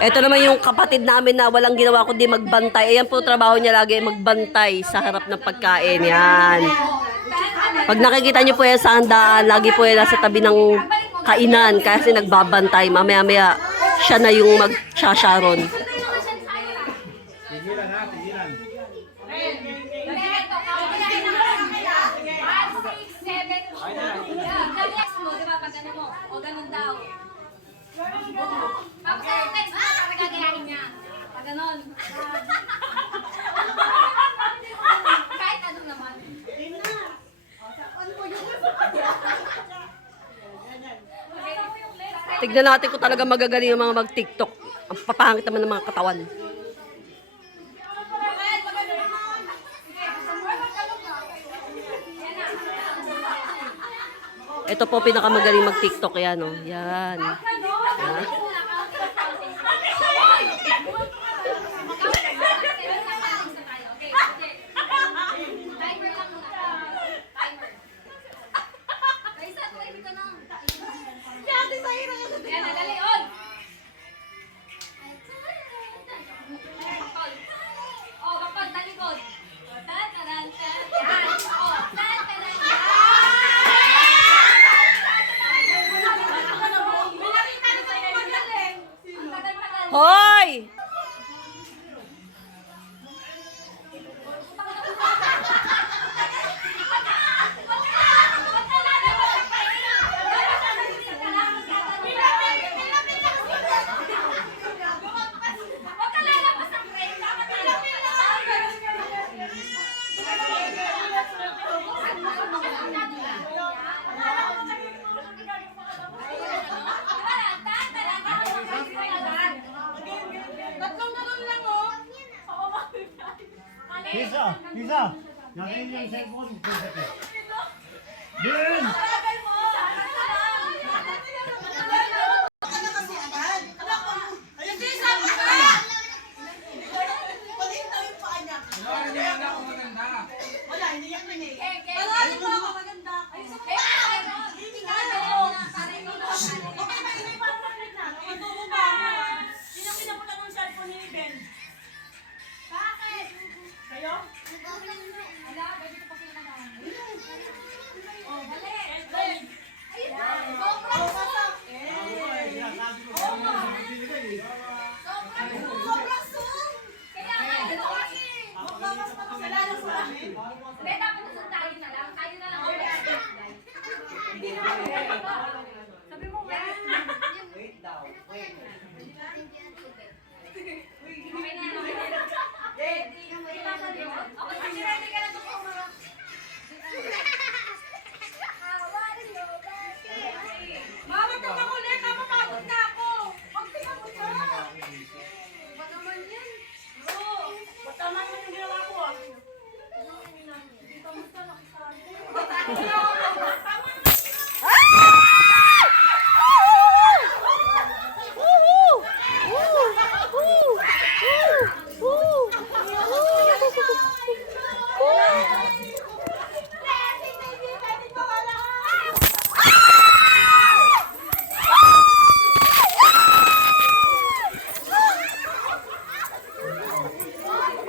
Ito naman yung kapatid namin na walang ginawa kundi magbantay. Ayan po trabaho niya lagi, magbantay sa harap ng pagkain. Yan. Pag nakikita niyo po yan sa handaan, lagi po yan nasa tabi ng kainan kasi nagbabantay. Mamaya-maya siya na yung magsasharon. Tigilan ha, tigilan. 5, 6, 7, 8. O ganun daw. Tapos ang next na para gagayahin niya. Pag ganon. Kahit ano naman. Tignan natin kung talaga magagaling yung mga mag-TikTok. Ang papangit naman ng mga katawan. Ito po pinakamagaling mag-TikTok yan, oh. Yan. Yan. Hoy! Pisa! Nakain yung cellphone. Din!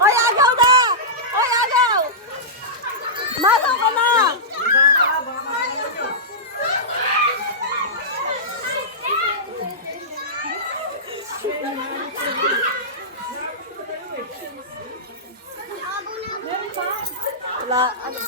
Hoy, agaw na! Hoy, agaw! Magaw ka na! Wala, ano?